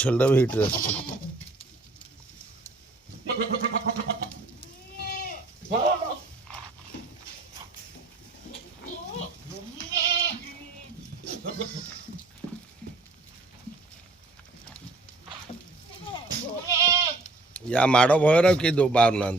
छलटा भी हिट रहा या माड़ भयर कि बाहर ना